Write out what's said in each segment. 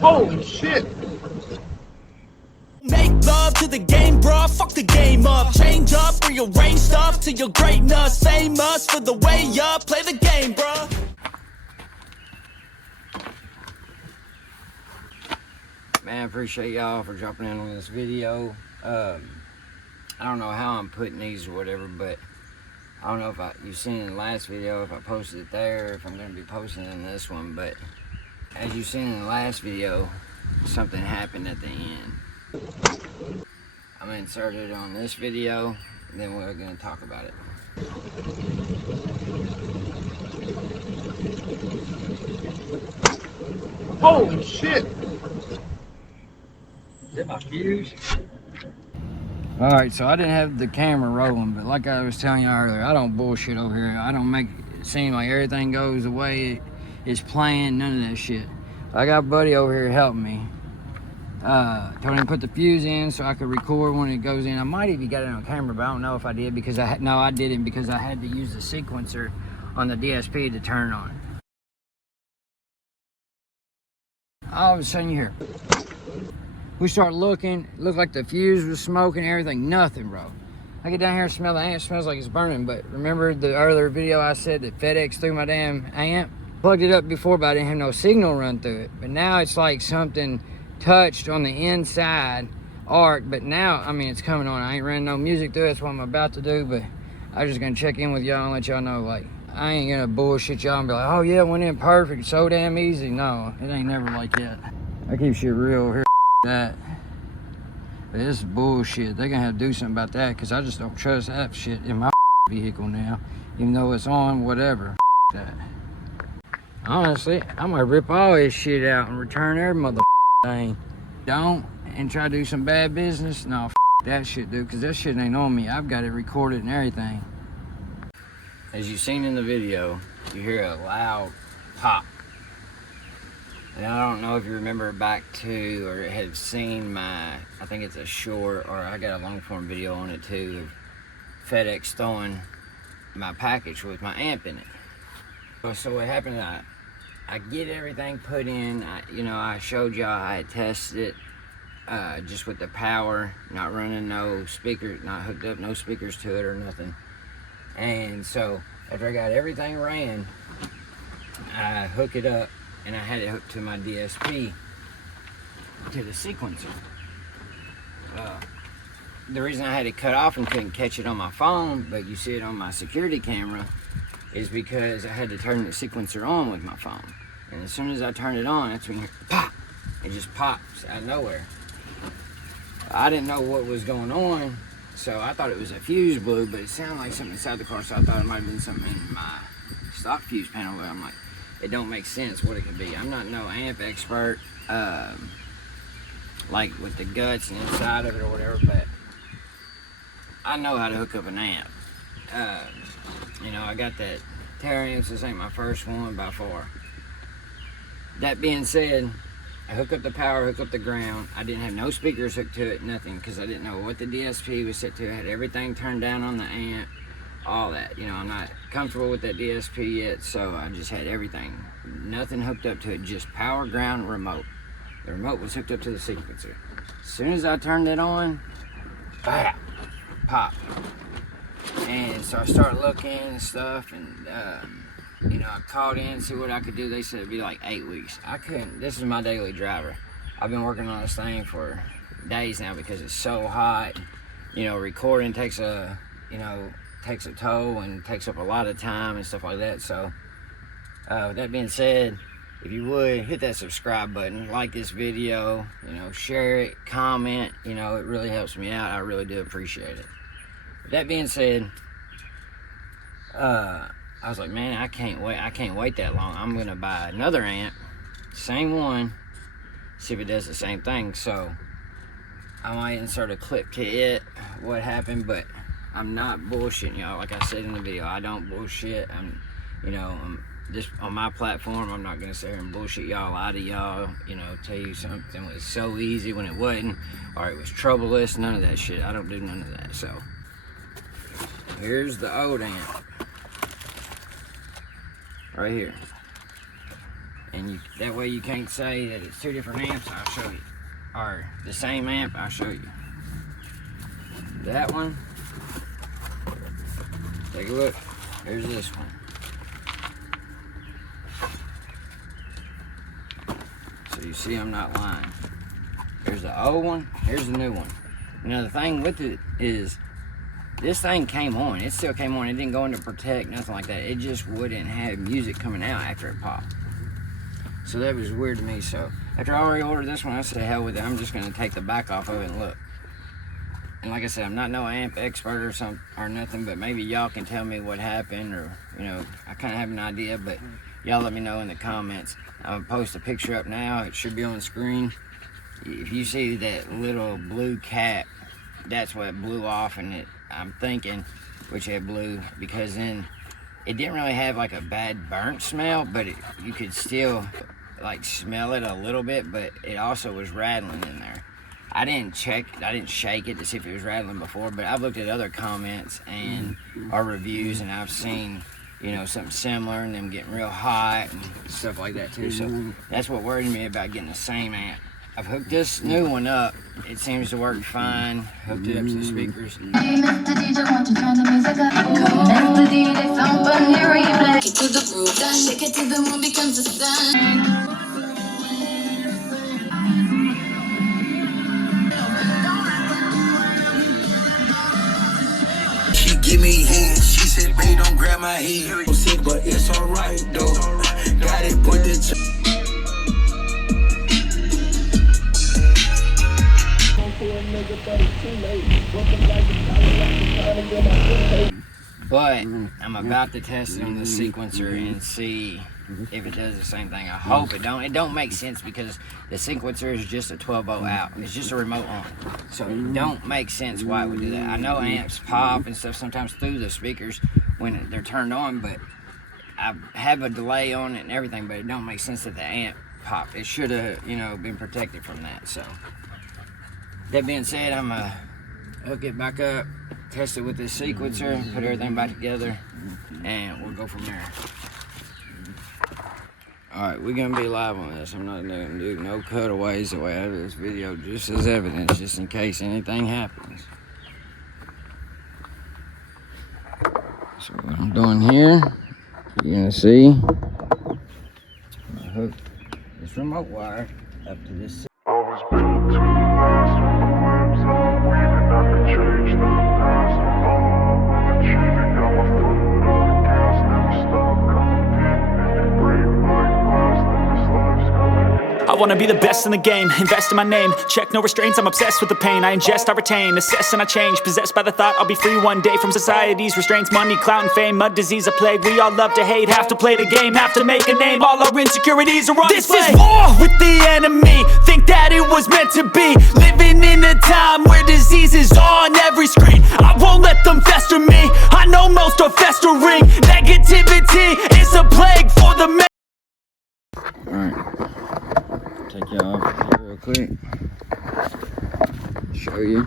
Holy shit! Make love to the game, bruh. Fuck the game up. Change up, rearrange stuff to your greatness. Famous for the way up. Play the game, bruh. Man, I appreciate y'all for dropping in on this video. I don't know how I'm putting these or whatever, but I don't know if you've seen in the last video if I posted it there, if I'm going to be posting in this one, but as you've seen in the last video, something happened at the end. I'm going to insert it on this video, and then we're going to talk about it. Holy shit! Is that my fuse? Alright, so I didn't have the camera rolling, but like I was telling you earlier, I don't bullshit over here. I don't make it seem like everything goes the way it's planned, none of that shit. I got a buddy over here helping me. Told him to put the fuse in so I could record when it goes in. I might even got it on camera, but I don't know if I did because I didn't because I had to use the sequencer on the DSP to turn it on. All of a sudden you hear, we start looking, it looked like the fuse was smoking, everything, nothing, bro. I get down here and smell the amp, smells like it's burning, but remember the earlier video I said that FedEx threw my damn amp? Plugged it up before, but I didn't have no signal run through it. But now it's like something touched on the inside arc, but now, I mean, it's coming on. I ain't running no music through it, that's what I'm about to do, but I was just gonna check in with y'all and let y'all know, like, I ain't gonna bullshit y'all and be like, oh yeah, it went in perfect, so damn easy. No, it ain't never like that. I keep shit real here. That, but this is bullshit. They're gonna have to do something about that because I just don't trust that shit in my vehicle now, even though it's on whatever. That, honestly, I'm gonna rip all this shit out and return every mother thing. Don't and try to do some bad business. No, that shit, dude, because that shit ain't on me. I've got it recorded and everything. As you've seen in the video, you hear a loud pop. And I don't know if you remember back to or have seen my, I think it's a short, or I got a long form video on it too, of FedEx throwing my package with my amp in it. So what happened, I get everything put in, I showed y'all I had tested it just with the power, not running no speakers, not hooked up no speakers to it or nothing. And so after I got everything ran, I hook it up. And I had it hooked to my DSP, to the sequencer. The reason I had it cut off and couldn't catch it on my phone, but you see it on my security camera, is because I had to turn the sequencer on with my phone. And as soon as I turned it on, that's when you hear pop. It just pops out of nowhere. I didn't know what was going on, so I thought it was a fuse blew, but it sounded like something inside the car, so I thought it might have been something in my stock fuse panel, but I'm like, it don't make sense what it could be. I'm not no amp expert, like with the guts and inside of it or whatever, but I know how to hook up an amp. I got that taramps. This ain't my first one by far. That being said, I hook up the power, hook up the ground. I didn't have no speakers hooked to it, nothing, because I didn't know what the DSP was set to. I had everything turned down on the amp. All that, I'm not comfortable with that DSP yet, so I just had everything, nothing hooked up to it, just power, ground, remote. The remote was hooked up to the sequencer. As soon as I turned it on, bam, pop. And so I started looking and stuff, and I called in, see what I could do. They said it'd be like 8 weeks. I couldn't. This is my daily driver. I've been working on this thing for days now because it's so hot. Recording takes a toll and takes up a lot of time and stuff like that. So with that being said, if you would hit that subscribe button, like this video, share it, comment, it really helps me out. I really do appreciate it. With that being said, I was like, man, I can't wait that long. I'm gonna buy another amp, same one, see if it does the same thing. So I might insert a clip to it, what happened, but I'm not bullshitting y'all. Like I said in the video, I don't bullshit. I'm just on my platform. I'm not gonna sit here and bullshit y'all, lie to y'all, tell you something was so easy when it wasn't, or it was troubleless. None of that shit. I don't do none of that. So here's the old amp right here. And that way you can't say that it's two different amps. I'll show you. Or the same amp, I'll show you. That one, take a look. Here's this one. So you see I'm not lying. Here's the old one, here's the new one. Now the thing with it is, this thing came on. It still came on. It didn't go into protect, nothing like that. It just wouldn't have music coming out after it popped. So that was weird to me. So after I already ordered this one, I said, hell with it. I'm just gonna take the back off of it and look. And like I said, I'm not no amp expert or something or nothing, but maybe y'all can tell me what happened, or I kind of have an idea, but y'all let me know in the comments. I'll post a picture up now. It should be on the screen. If you see that little blue cap, that's what blew off, and I'm thinking, which it blew, because then it didn't really have like a bad burnt smell, but you could still like smell it a little bit, but it also was rattling in there. I didn't shake it to see if it was rattling before, but I've looked at other comments and our reviews, and I've seen something similar, and them getting real hot and stuff like that too. So that's what worried me about getting the same amp. I've hooked this new one up. It seems to work fine. Hooked it up to the speakers. Hey, Mr. DJ, won't you turn the music up? Mr. DJ, somebody replay. To the groove, shake it till the moon becomes the sun. She give me heat. She said, babe, don't grab my heat. I'm sick, but it's alright though. Got it, put the But I'm about to test it on the sequencer and see if it does the same thing. I hope it don't. It don't make sense because the sequencer is just a 12 volt out. It's just a remote on. So it don't make sense why it would do that. I know amps pop and stuff sometimes through the speakers when they're turned on, but I have a delay on it and everything, but it don't make sense that the amp popped. It should have, been protected from that. So that being said, I'm gonna hook it back up, test it with this sequencer, put everything back together, and we'll go from there. Alright, we're gonna be live on this. I'm not gonna do no cutaways the way out of this video, just as evidence, just in case anything happens. So what I'm doing here, you're gonna see, I hook this remote wire up to this. I was built to last when the webs are weaving. I could change the past with all I'm achieving. Got my foot on the gas, never stop competing. If you break my glass, then this life's gonna end. I wanna be the best in the game, invest in my name. Check no restraints, I'm obsessed with the pain. I ingest, I retain, assess and I change. Possessed by the thought I'll be free one day from society's restraints. Money, clout and fame, mud, disease, a plague. We all love to hate, have to play the game, have to make a name. All our insecurities are on display. This is war with the enemy. Think that it was meant to be. Living in a time where disease is on every screen. I won't let them fester me. I know most are festering. Negativity is a plague for the men. Alright, take you off here real quick, show you.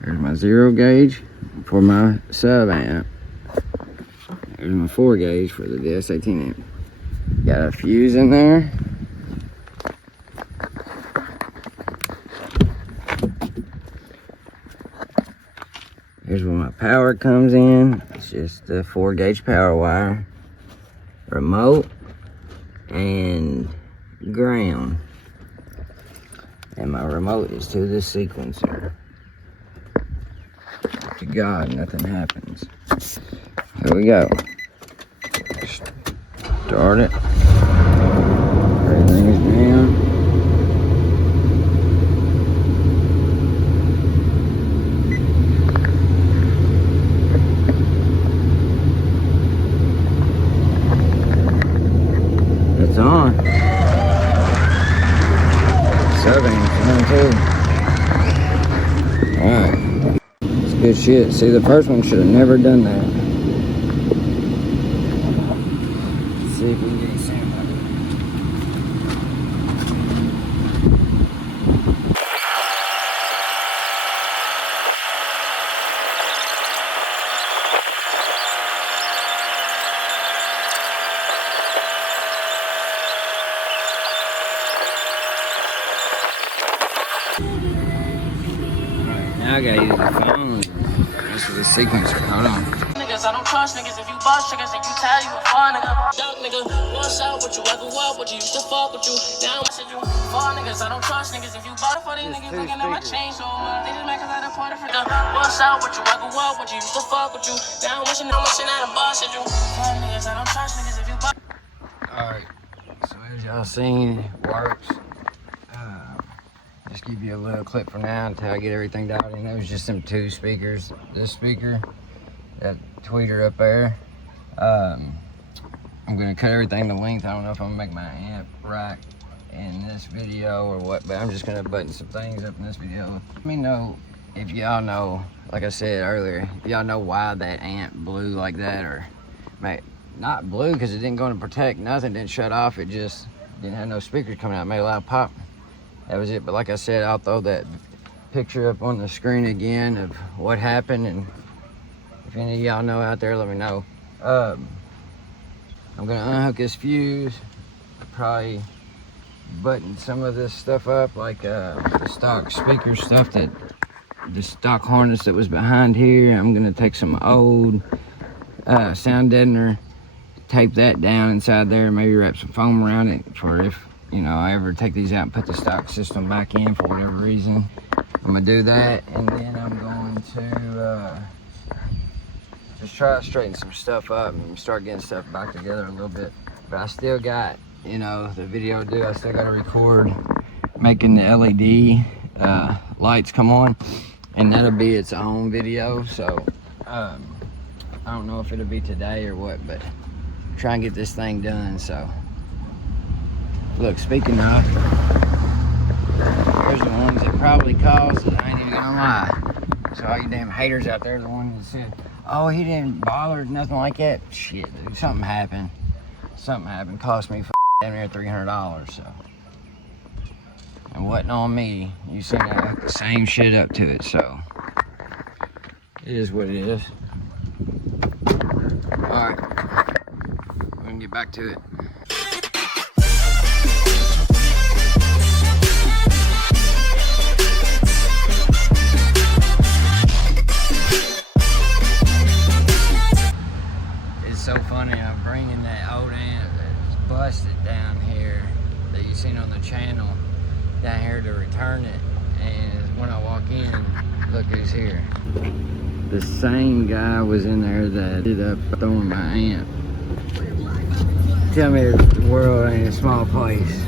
There's my 0 gauge for my sub amp. There's my 4 gauge for the DS18 amp. Got a fuse in there. Here's where my power comes in. It's just a 4 gauge power wire, remote, and ground. And my remote is to this sequencer. To God, nothing happens. Here we go. Start it. Everything is down. It's on. Serving on too. Alright. It's good shit. See, the first one should have never done that. Let's see if we can get any sound out of it. Now I gotta use the phone. That's what the sequencer. Hold on. Niggas, I don't trust niggas. If you boss niggas, then you tell you a fun nigga. Duck nigga, what's up with you? I grew up with you, used to fuck with you. Now I'm messing you. Fall niggas, I don't trust niggas. If you bought for these niggas, looking at my chain so they just make us out of part of nigga. What's up with you? I grew up with you, used to fuck with you. Now I'm wishing that I'm bossing you. Fall niggas, I don't trust niggas. If you bought. Alright, so as y'all seen, it works. Just give you a little clip for now until I get everything dialed in. That was just them 2 speakers. This speaker, that tweeter up there. I'm gonna cut everything to length. I don't know if I'm gonna make my amp right in this video or what, but I'm just gonna button some things up in this video. Let me know if y'all know, like I said earlier, if y'all know why that amp blew like that, or not blew because it didn't go to protect nothing, didn't shut off, it just didn't have no speakers coming out, it made a loud pop. That was it. But like I said, I'll throw that picture up on the screen again of what happened, and if any of y'all know out there, let me know. I'm gonna unhook this fuse, probably button some of this stuff up, like the stock speaker stuff, that the stock harness that was behind here. I'm gonna take some old sound deadener, tape that down inside there, maybe wrap some foam around it for if, you know, I ever take these out and put the stock system back in for whatever reason. I'm gonna do that, and then I'm going to just try to straighten some stuff up and start getting stuff back together a little bit. But I still got, you know, the video to do. I still gotta record making the LED lights come on, and that'll be its own video. So I don't know if it'll be today or what, but try and get this thing done. So look, speaking of, there's the ones that probably caused it. I ain't even gonna lie. So all you damn haters out there, the ones that said, oh, he didn't bother, nothing like that. Shit, dude, something happened. Something happened, cost me damn near $300, so. And wasn't on me. You seen I hooked the same shit up to it, so. It is what it is. All right, we're gonna get back to it. So funny, I'm bringing that old amp that's busted down here that you seen on the channel down here to return it, and when I walk in, look who's here. The same guy was in there that ended up throwing my amp. Tell me the world ain't a small place.